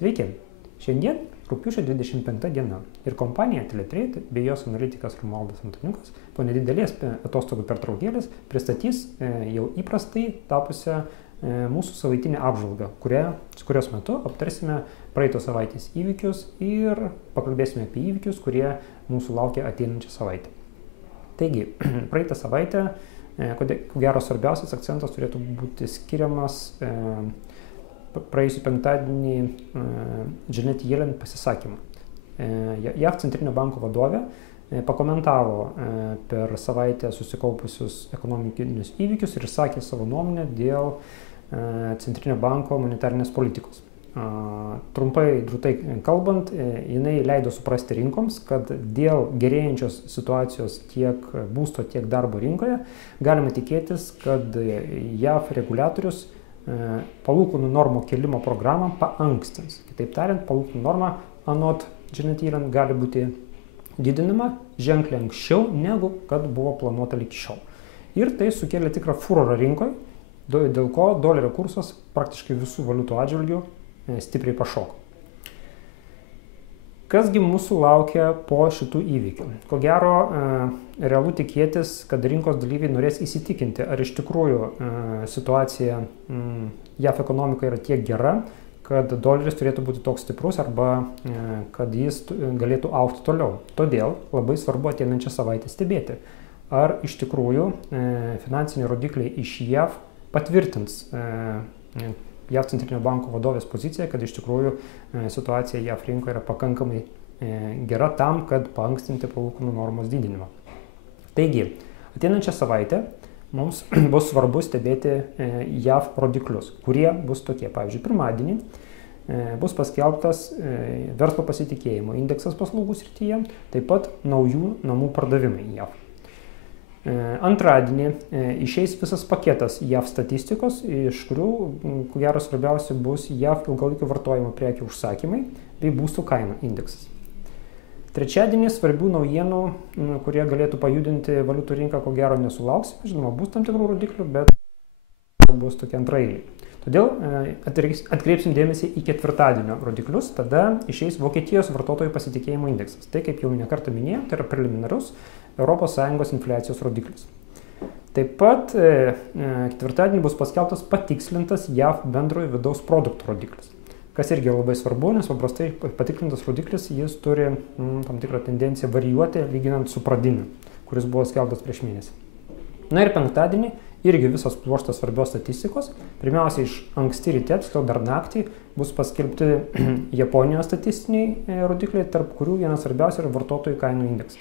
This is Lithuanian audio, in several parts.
Sveiki, šiandien rugpjūčio 25 diena ir kompanija Teletrade bei jos analitikas Romualdas Antoniukas po nedidelės atostogų pertraukėlės pristatys jau įprastai tapusią mūsų savaitinę apžvalgą, kurios metu aptarsime praeitos savaitės įvykius ir pakalbėsime apie įvykius, kurie mūsų laukia ateinančią savaitę. Taigi, praeitą savaitę, ko gero svarbiausias akcentas turėtų būti skiriamas praėjusį penktadienį Janet Yellen pasisakymą. JAV Centrinio banko vadovė pakomentavo per savaitę susikaupusius ekonominius įvykius ir sakė savo nuomonę dėl Centrinio banko monetarinės politikos. Trumpai, drūtai kalbant, jinai leido suprasti rinkoms, kad dėl gerėjančios situacijos tiek būsto, tiek darbo rinkoje galime tikėtis, kad JAV reguliatorius palūkanų normų kėlimo programą paankstins. Kitaip tariant, palūkanų norma anot Janet Yellen gali būti didinama ženkliai anksčiau, negu kad buvo planuota iki šiol. Ir tai sukėlė tikrą furorą rinkoje, dėl ko dolerio kursas praktiškai visų valiutų atžvilgių stipriai pašoko. Kasgi mūsų laukia po šitų įvykių? Ko gero, realu tikėtis, kad rinkos dalyviai norės įsitikinti, ar iš tikrųjų situacija JAV ekonomika yra tiek gera, kad doleris turėtų būti toks stiprus arba kad jis galėtų augti toliau. Todėl labai svarbu ateinančią savaitę stebėti, ar iš tikrųjų finansiniai rodikliai iš JAV patvirtins JAV Centrinio banko vadovės poziciją, kad iš tikrųjų situacija JAV rinkoje yra pakankamai gera tam, kad paankstinti palūkanų normos didinimą. Taigi, ateinančią savaitę mums bus svarbu stebėti JAV rodiklius, kurie bus tokie. Pavyzdžiui, pirmadienį bus paskelbtas verslo pasitikėjimo indeksas paslaugų srityje, taip pat naujų namų pardavimai JAV. Antradienį išeis visas paketas JAV statistikos, iš kurių, ko gero, svarbiausia bus JAV ilgalaikio vartojimo prekių užsakymai bei būstų kainų indeksas. Trečiadienį svarbių naujienų, kurie galėtų pajudinti valiutų rinką, ko gero nesulauksime. Žinoma, bus tam tikrų rodiklių, bet bus tokie antraeiliai. Todėl atkreipsim dėmesį į ketvirtadienio rodiklius, tada išeis Vokietijos vartotojų pasitikėjimo indeksas. Tai, kaip jau nekartą minėjau, tai yra preliminarus ES infliacijos rodiklis. Taip pat ketvirtadienį bus paskelbtas patikslintas JAV bendrojo vidaus produkto rodiklis, kas irgi labai svarbu, nes paprastai patikslintas rodiklis jis turi tam tikrą tendenciją varijuoti lyginant su pradiniu, kuris buvo skelbtas prieš mėnesį. Na ir penktadienį irgi visas pluoštas svarbios statistikos. Pirmiausia, iš anksti ryte, tiksliau dar naktį, bus paskelbti Japonijos statistiniai rodikliai, tarp kurių vienas svarbiausia yra vartotojų kainų indeksas.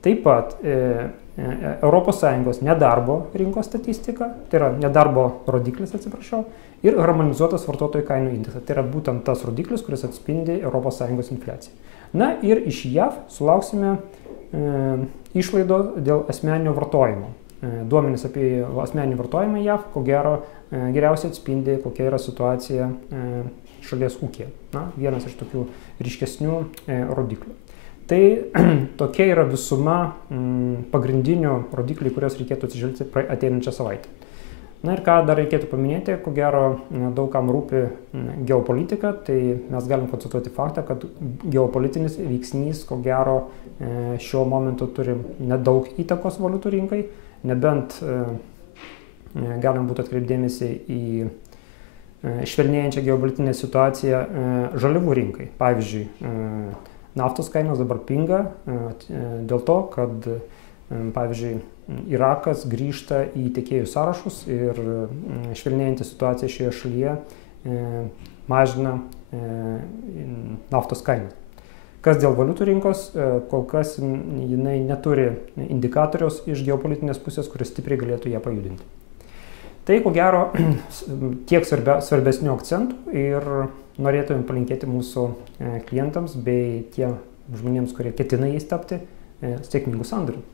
Taip pat ES nedarbo rinkos statistika, tai yra nedarbo rodiklis, atsiprašau, ir harmonizuotas vartotojų kainų indeksas. Tai yra būtent tas rodiklis, kuris atspindi ES infliaciją. Na ir iš JAV sulauksime išlaido dėl asmeninio vartojimo. Duomenys apie asmeninį vartojimą JAV, ko gero, geriausiai atspindi, kokia yra situacija šalies ūkyje. Na, vienas iš tokių ryškesnių rodiklių. Tai tokia yra visuma pagrindinių rodiklių, kurios reikėtų atsižvelgti ateinančią savaitę. Na ir ką dar reikėtų paminėti, ko gero daugam rūpi geopolitika, tai mes galim konstatuoti faktą, kad geopolitinis veiksnys, ko gero, šiuo momentu turi nedaug įtakos valiutų rinkai, nebent galim būtų atkreipdėmėsi į švelnėjančią geopolitinę situaciją žaliavų rinkai. Pavyzdžiui, naftos kainos dabar pinga dėl to, kad, pavyzdžiui, Irakas grįžta į tiekėjų sąrašus ir švelnėjanti situacija šioje šalyje mažina naftos kainą. Kas dėl valiutų rinkos, kol kas jinai neturi indikatoriaus iš geopolitinės pusės, kuris stipriai galėtų ją pajudinti. Tai, ko gero, tiek svarbesnių akcentų ir norėtumėm palinkėti mūsų klientams bei tie žmonėms, kurie ketina jais tapti, sėkmingų sandorių.